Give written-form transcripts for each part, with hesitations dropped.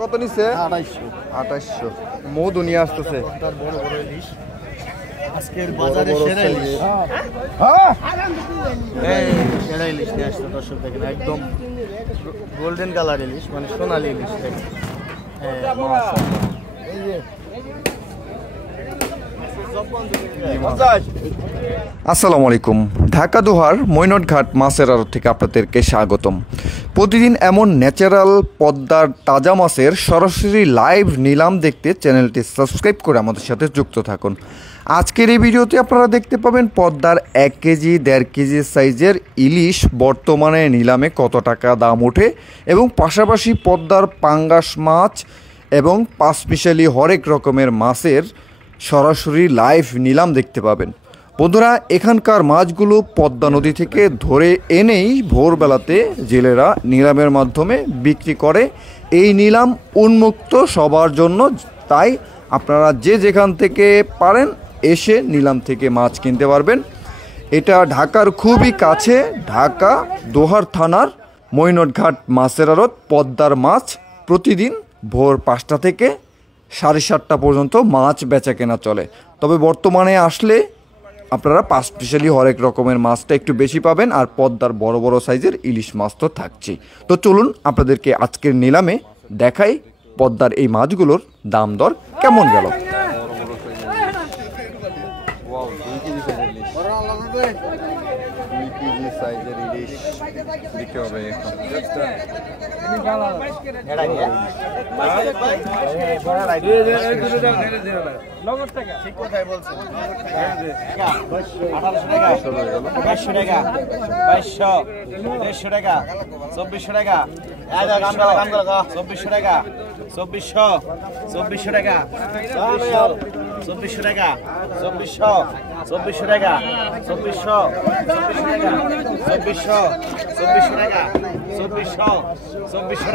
কত নিচ্ছে? 2800। মধু নিয়ে আসতেছে আজকের বাজারে সেরা ইলিশ। সেরা ইলিশ নিয়ে আসছে দর্শক, দেখেন একদম গোল্ডেন কালার ইলিশ, মানে সোনালী ইলিশ। দেখেন আসসালামু আলাইকুম। ঢাকা দোহার মৈনটঘাট মাছের আড়ত থেকে আপনাদেরকে স্বাগতম। প্রতিদিন এমন ন্যাচারাল পদ্মার তাজা মাছের সরাসরি লাইভ নিলাম দেখতে চ্যানেলটি সাবস্ক্রাইব করে আমাদের সাথে যুক্ত থাকুন। আজকের এই ভিডিওতে আপনারা দেখতে পাবেন পদ্মার 1 কেজি 1.5 কেজি সাইজের ইলিশ বর্তমানে নিলামে কত টাকা দাম ওঠে, এবং পাশাপাশি পদ্মার পাঙ্গাস মাছ এবং পাঁচমিশালি হরেক রকমের মাছের সরাসরি লাইভ নিলাম দেখতে পাবেন। বন্ধুরা, এখানকার মাছগুলো পদ্মা নদী থেকে ধরে এনেই ভোরবেলাতে জেলেরা নিলামের মাধ্যমে বিক্রি করে। এই নিলাম উন্মুক্ত সবার জন্য, তাই আপনারা যে যেখান থেকে পারেন এসে নিলাম থেকে মাছ কিনতে পারবেন। এটা ঢাকার খুবই কাছে, ঢাকা দোহার থানার মৈনটঘাট মাছের আড়ত। পদ্মার মাছ প্রতিদিন ভোর 5টা থেকে 7:30 পর্যন্ত মাছ বেচা কেনা চলে। তবে বর্তমানে আসলে আপনারা পাঁচমিশালি হরেক রকমের মাছটা একটু বেশি পাবেন, আর পদ্মার বড় বড় সাইজের ইলিশ মাছ তো থাকছেই। তো চলুন আপনাদেরকে আজকের নিলামে দেখাই পদ্মার এই মাছগুলোর দাম দর কেমন গেল।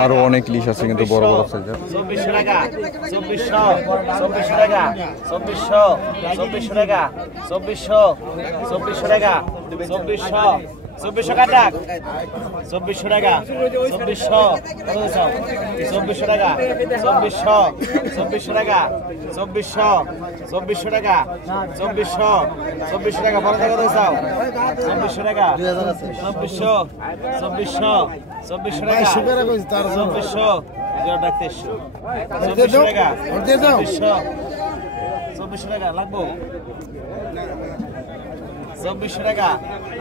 আরো অনেক ইলিশ আছে কিন্তু বড় বড় সাইজের। 2400 টাকা, 2400 টাকা, 2400 টাকা, 2400 টাকা, 2400 কাটা, 2400 টাকা, 2400 টাকা, 2400 টাকা, 2400 টাকা, 2400 টাকা, বড় টাকা দাও, 2400 টাকা, 2400 টাকা, 2400 2400 টাকা লাগবো, 2400 টাকা,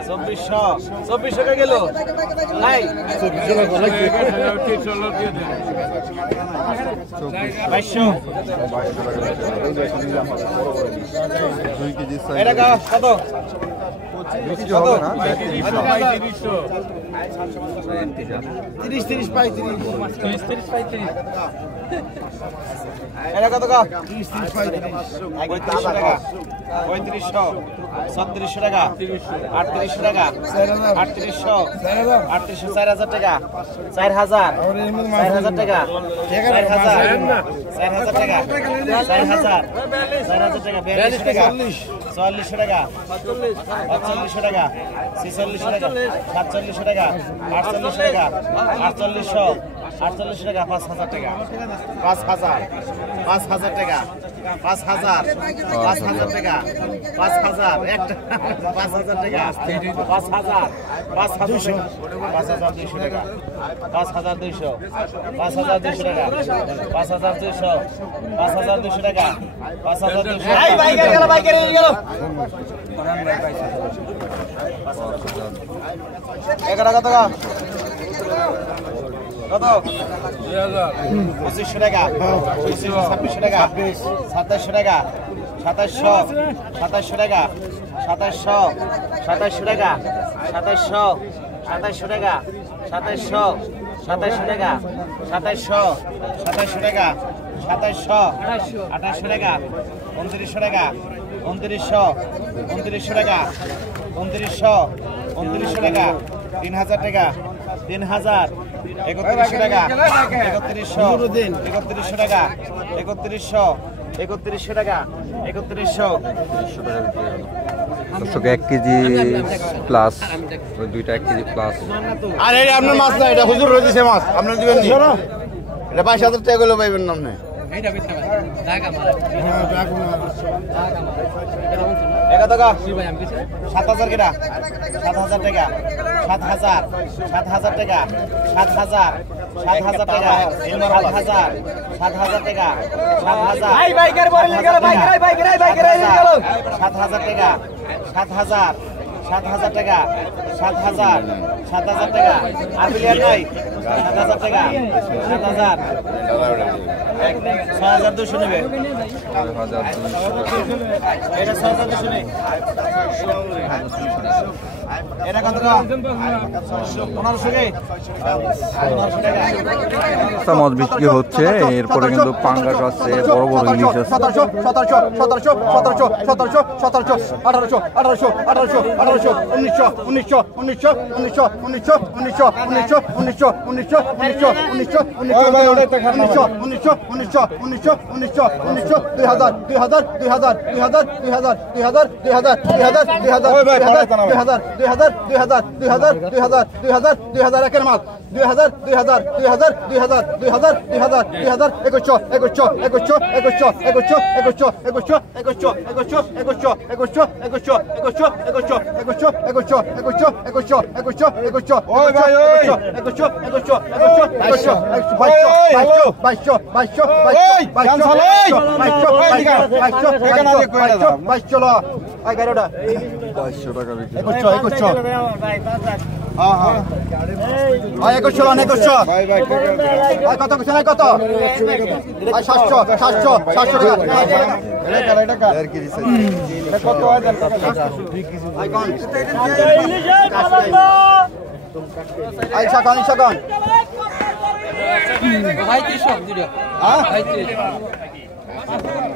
2400 টাকা গেল নাই, 2200 এটা কত? 30 35 এটা কত? 30 35 টাকা, 3500 3700 টাকা, 3800 টাকা, 3800 4000 টাকা, 4000 টাকা, 4000 টাকা, 4000 টাকা, 4200 টাকা, 4400 টাকা, 4500 টাকা, 4600 টাকা, 4700 টাকা, 4800 টাকা, 4800 টাকা, 5000 টাকা, 5000 টাকা, 5000 টাকা, 5000 একটা 5000 টাকা, 5000 5200 টাকা, 5200 টাকা, 5200 টাকা, 5200 এই বাইকের গেল এগারো কত কত? 2500 টাকা, 2600 টাকা, 2700 টাকা, 2700 টাকা, 2700 টাকা, 2700 টাকা, 2700 টাকা, 2700 টাকা, 2800 টাকা, 2900 টাকা, 2900 টাকা, 2900 টাকা, 3000 টাকা, 3000 3100 টাকা, 3100 টাকা, 3100 টাকা, 3100 দর্শক 1 কেজি প্লাস, ওই দুইটা 1 কেজি প্লাস। আর এই আপনার মাছ না, এটা হুজুর রয়েছে মাছ আপনার দিবেন নি? এটা 22,000 টাকা গুলো পাইবেন না আপনি। এটা টাকা 7,000 কেটা 7,000 টাকা 7,000 7,000 টাকা 7,000 7,000 টাকা 7,000 7,000 টাকা 7,000 ভাই বাইকের বলে গেল বাইকের 7,000 টাকা 7,000 7,000 টাকা 7,000 7,000 টাকা আর বিলিয়ার নাই 7,000 টাকা 7,000 6,200 নেবে এটা 6,200 নেই এটা কত টাকা 1500 কে 1500 টাকা মাছ বিক্রি হচ্ছে। এরপরে কিন্তু পাঙ্গাস আছে, বড় বড় ইলিশ আছে। 1700 1700 1700 1700 1700 1700 1800 1800 1800 1800 1900 1900 1900 1900 1900 1900 1900 1900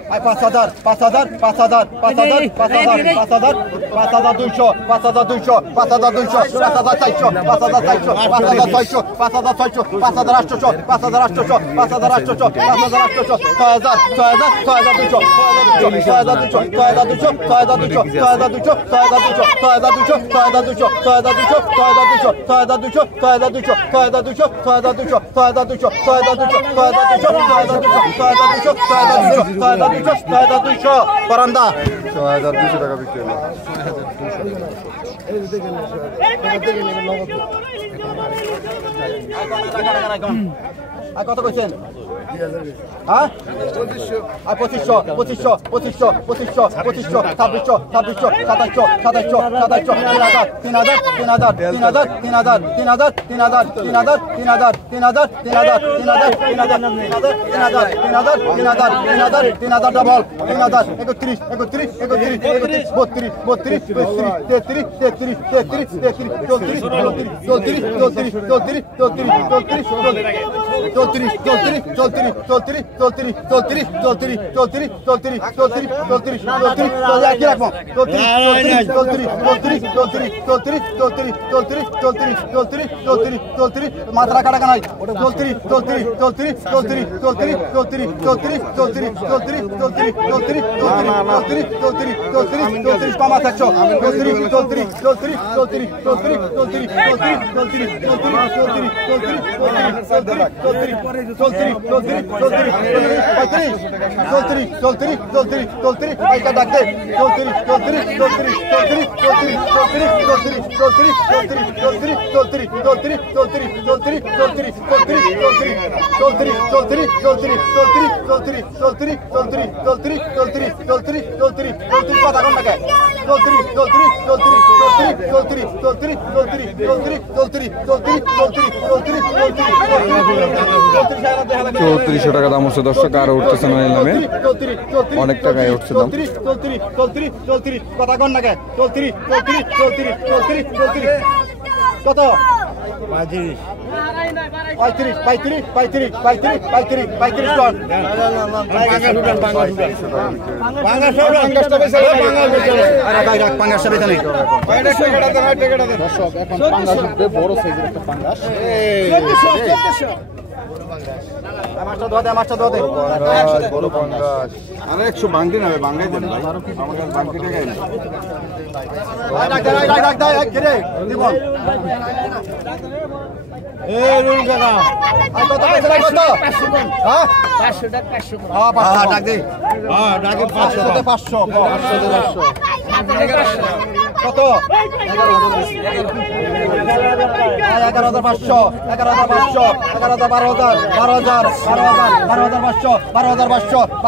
Ay 5,000 5,000 5,000 5,000 5,000 5,000 5,200 5,200 5,200 5,400 5,400 5,600 5,600 5,800 5,800 5,800 5,800 6,000 6,000 6,200 6,200 6,200 6,200 6,200 6,200 6,200 6,200 6,200 6,200 6,200 6,200 6,200 বারান্দা 6,200 টাকা বিক্রি হলো। কত কইছেন? হ্যাঁ 2500 2500 2500 2500 2500 2600 2600 2700 2700 2700 3,000 3,000 3,000 3,000 3,000 3,000 3,000 3,000 3,000 3,000 3,000 ডাবল 3,000 31 31 31 32 32 33 33 33 34 34 মাত্রা কাটা নাই 34 34 34 34 34 34 34 34 34 34 কমা থাকছো 34 34 34 34 34 চৌত্রিশশো টাকা দাম হচ্ছে দর্শক, আরো উঠতেছে নয় নামে অনেক টাকায় উঠছে দাম। কথা কন না কত 35 35 35 35 35 35 টন বড় সাইজের একটা পাঙ্গাস মাছটা ধোয়া দে, মাছটা ধোয়া দে। বড় পাঙ্গাস আরে 100 বাঙ্গি না বাঙ্গাই দেন ভাই আমার কাছে বাঙ্গি টাকাই না ডাক দে, ডাক দে, কে রে দিব এই রুল কাকা কত কত কত হ্যাঁ 500 টাকা 500 হ্যাঁ ডাক দে হ্যাঁ ডাকে 500 500 500 কত 11,500 11,500 12,000 12,000 12,500 12,500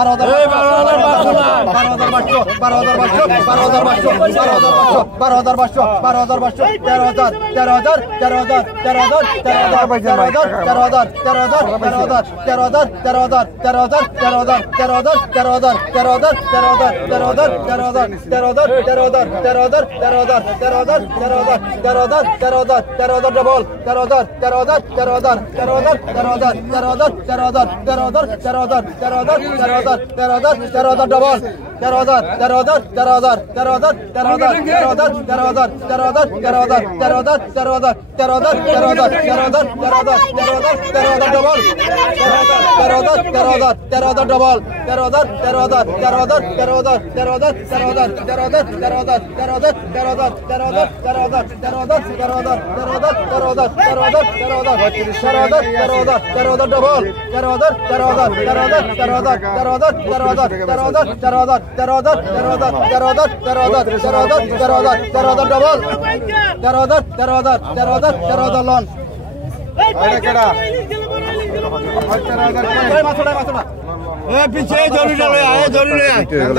পিছে জরুরি চলে আয় জরুরি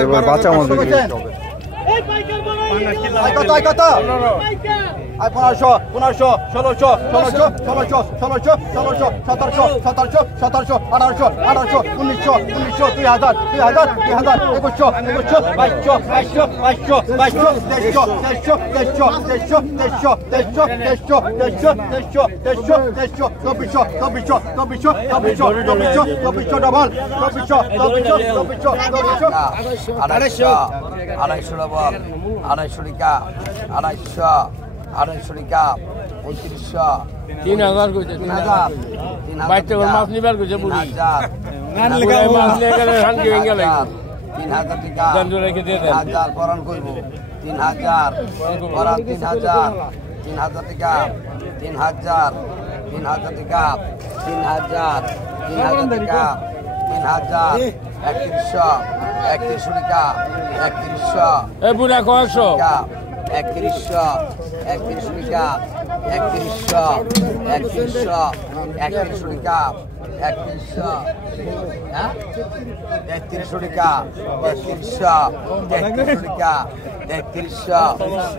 এবার বাচ্চা মাছ বিক্রি করতে হবে। কত 1500 1500 1600 1600 1600 1600 1600 1700 1700 1700 1800 1800 1900 1900 2000 2000 2000 2100 2100 2200 2200 আড়াইশো ডবল 250 টাকা 250 250 টাকা 2900 3000 কইছে 3000 বাইতে মাছ নিবার কইছে বুড়ি 3000 মাছ নিয়ে গেলে রান কে গেল 3000 টাকা দন্ড রেখে দিয়ে দেন 3000 পরান কইব 3000 পরান 3000 3000 টাকা 3000 3000 টাকা 3000 3000 টাকা 3000 3100 টাকা 3100 এ বুড়া কয়শো 3100 টাকা 3100 টাকা 3100 টাকা 3100 হ্যাঁ 3300 টাকা 3300 টাকা 3300 3300 টাকা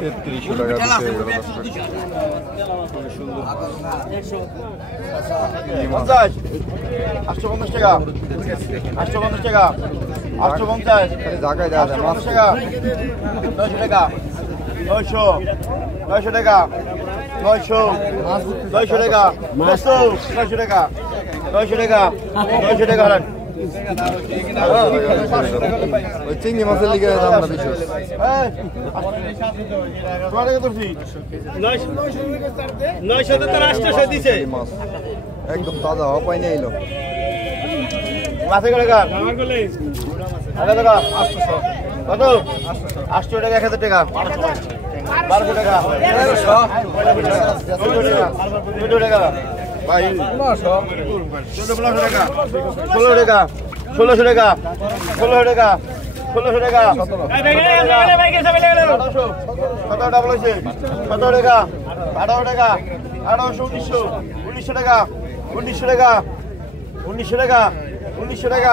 বিক্রি হয়ে গেল দর্শক। 50 850 টাকা 850 টাকা 850 খালি জায়গায় দেওয়া যায় মাছ। 900 টাকা 900 টাকা 900 900 টাকা 900 900 টাকা 900 টাকা 900 টাকা 900 টাকা হারান ওই চিংড়ি মাছের লিগে দামটা বেশি। এই মাছ একদম তাজা হওয়া নিয়ে এলো। মাছে করে কার টাকা কত 800 টাকা 1000 টাকা 1200 টাকা 1200 টাকা ভাই 1400 টাকা 16 টাকা 1600 টাকা 1600 টাকা 1600 টাকা 17 ডাবল হয়েছে 17 টাকা 18 টাকা 1800 1900 টাকা 1900 টাকা 1900 টাকা 1900 টাকা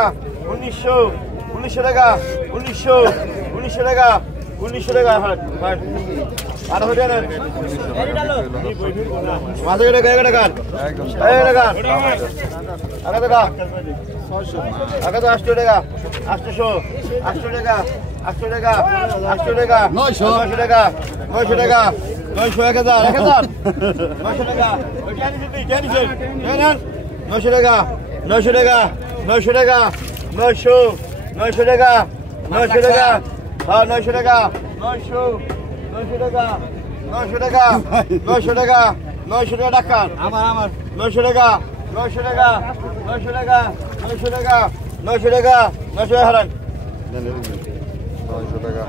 1900 টাকা 1900 টাকা 1900 টাকা হাট 1800 টাকা মাঝে টাকা 1 টাকা একদম 1 টাকা আগে টাকা 800 টাকা 800 টাকা 800 টাকা 800 টাকা 900 টাকা 900 টাকা 900 1000 900 টাকা 900 টাকা 900 টাকা 900 টাকা 900 টাকা 900 টাকা হ্যাঁ 900 টাকা 900 টাকা 900 টাকা 900 টাকা 900 টাকা ডাক্তার আমার 900 টাকা 900 টাকা 900 টাকা 900 টাকা 900 টাকা 900 হারান 900 টাকা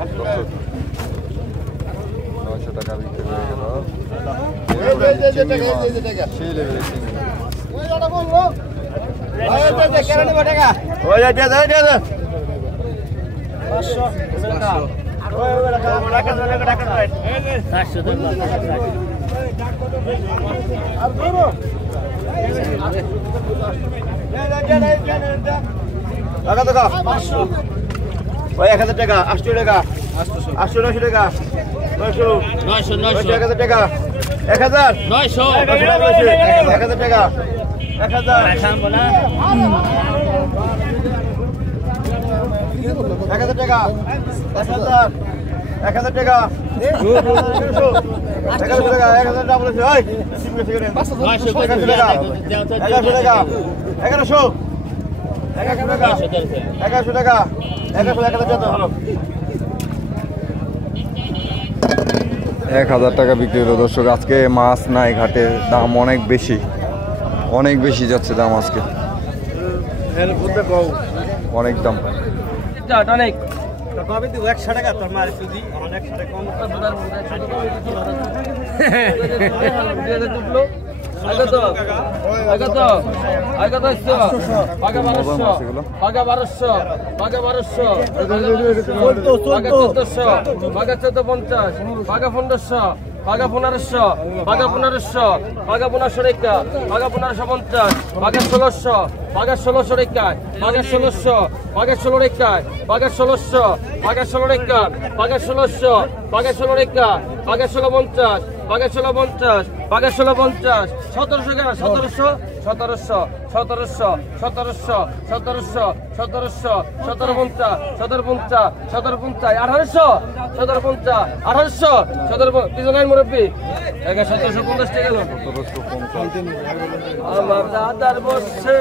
900 টাকা বিক্রি হয়ে গেল সেই লেভেলের চিংড়ি মাছ। ওই যে দে 1000 টাকা 800 টাকা 800 টাকা 900 1000 টাকা 1000 1000 টাকা 1000 1000 টাকা 1000 টাকা 1100 টাকা 1000 টাকা বলেছে ওই 1100 টাকা 1100 টাকা 1100 টাকা 1000 টাকা বিক্রি হলো দর্শক। আজকে মাছ নাই ঘাটে, দাম অনেক বেশি যাচ্ছে দাম আজকে, অনেক দাম। অনেক 100 টাকা তোর মার সুদি অনেক কম আগত 1500 টাকা 1550 1600 টাকা 1600 টাকা 1600 টাকা 16 টাকা 1600 টাকা 1650 1750 1700 টাকা 1700 1750 মুরব্বী 1750 টাকা আমার দাদার বসে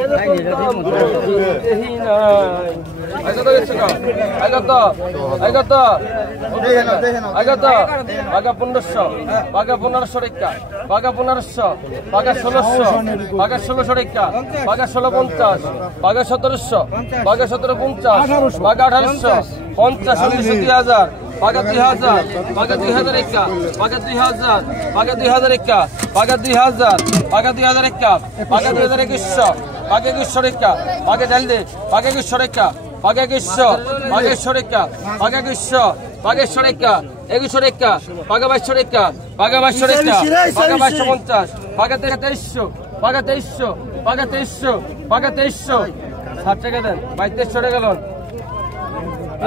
এরকম দাম দেহি নাই আগত বাগা 1500 টাকা বাগা 1600 টাকা 1600 টাকা বাগা 1650 বাগা 1700 বাগা 1750 বাগা 1800 50 2000 বাগা 2000 বাগা 2000 একা বাগা 2000 বাগা 2000 একা বাগা 2000 বাগা 2000 একা বাগা 2100 বাগা 2100 একা বাগা জলদি বাগা 2100 একা বাগা 2100 বাগা 2100 একা বাগা 2100 বাগা 2100 একা 2100 একা বাগা 2200 একা বাগা 2200 একা বাগা 2250 বাগা 2300 বাগা 2300 বাগা 2300 বাগা 2300 60 টাকা দেন 2200 টাকা লোন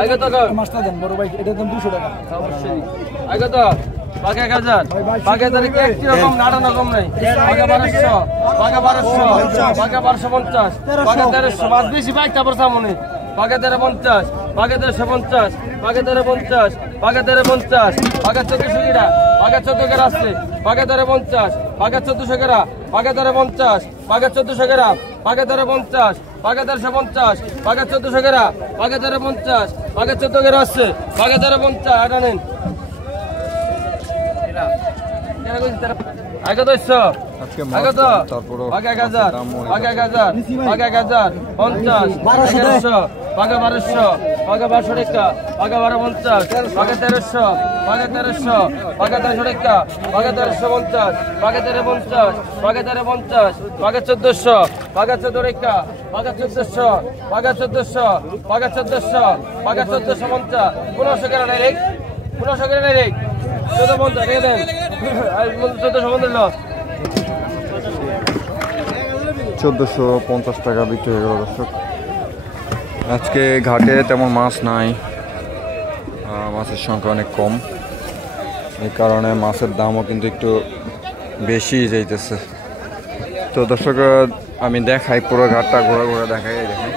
আগে তো মাছটা দেন বড় ভাই এটা দাম 200 টাকা অবশ্যই আগে তো বাগা 1000 বাগা তারে কি একই রকম নাড়া রকম নাই বাগা 1200 বাগা 1200 বাগা 1250 বাগা 1300 মাছ বেশি ভাই তারপর সামনে বাগা 1350 বাগা 1350 বাগা 1350 বাগা 1350 বাগা 1400 টাকা বাগা 14 টাকা আছে বাগা 1350 বাগা 1400 টাকা বাগা 1350 বাগা 1400 টাকা বাগা 1350 বাগা 1350 বাগা 1400 টাকা বাগা 1350 বাগা 14 টাকা আছে বাগা 1350 এটা নেন আগে তো আজকে আগে তো তারপরও আগে 1000 আগে 1000 আগে 1000 50 1200 বাগা 1200 বাগা 1200 টাকা বাগা 1250 বাগা 1300 বাগা 1300 বাগা 1300 টাকা বাগা 1350 বাগা 1350 বাগা 1350 বাগা 1400 বাগা 14 টাকা বাগা 1400 বাগা 1400 বাগা 1400 বাগা 1450 1500 টাকা ডাইরেক্ট 1500 টাকা ডাইরেক্ট 1450 রেখে দেন আর 1450 1450 টাকা বিক্রি হয়ে গেল দর্শক। আজকে ঘাটে তেমন মাছ নাই, মাছের সংখ্যা অনেক কম, এই কারণে মাছের দামও কিন্তু একটু বেশি যাইতেছে। তো দর্শক আমি দেখাই পুরো ঘাটটা ঘোরা দেখাই, দেখেন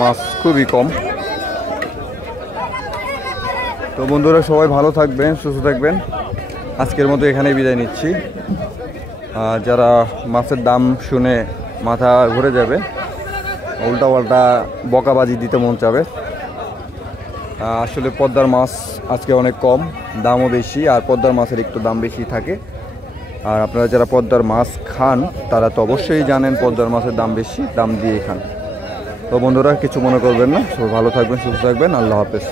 মাছ খুবই কম। তো বন্ধুরা সবাই ভালো থাকবেন, সুস্থ থাকবেন, আজকের মতো এখানেই বিদায় নিচ্ছি। যারা মাছের দাম শুনে মাথা ঘুরে যাবে, উল্টা পাল্টা বকাবাজি দিতে মন চাবে, আসলে পদ্মার মাছ আজকে অনেক কম, দামও বেশি, আর পদ্মার মাছের একটু দাম বেশি থাকে। আর আপনারা যারা পদ্মার মাছ খান তারা তো অবশ্যই জানেন পদ্মার মাছের দাম বেশি, দাম দিয়ে খান। তো বন্ধুরা কিছু মনে করবেন না, সবাই ভালো থাকবেন, সুস্থ থাকবেন, আল্লাহ হাফেজ।